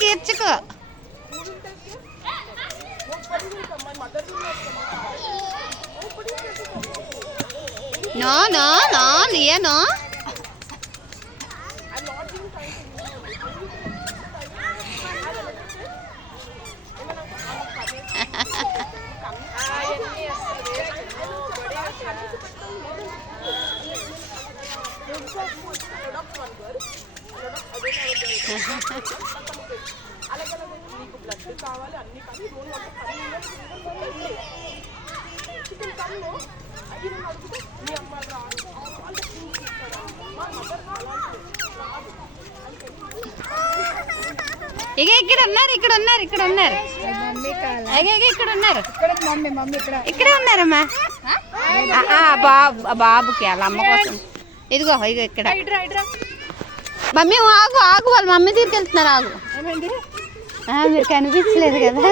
కీర్చుకో. No no no లియా no. ఇక ఇక్కడ ఉన్నారు ఇక్కడ ఉన్నారు ఇక్కడ ఉన్నారు ఇక్కడ ఉన్నారు ఇక్కడే ఉన్నారమ్మా. బాబుకి వాళ్ళ అమ్మ కోసం. ఇదిగో ఇగో ఇక్కడ మమ్మీ ఆగు ఆగు వాళ్ళ మమ్మీ దగ్గరికి వెళ్తున్నారు. ఆగు మీరు కనిపించలేదు కదా.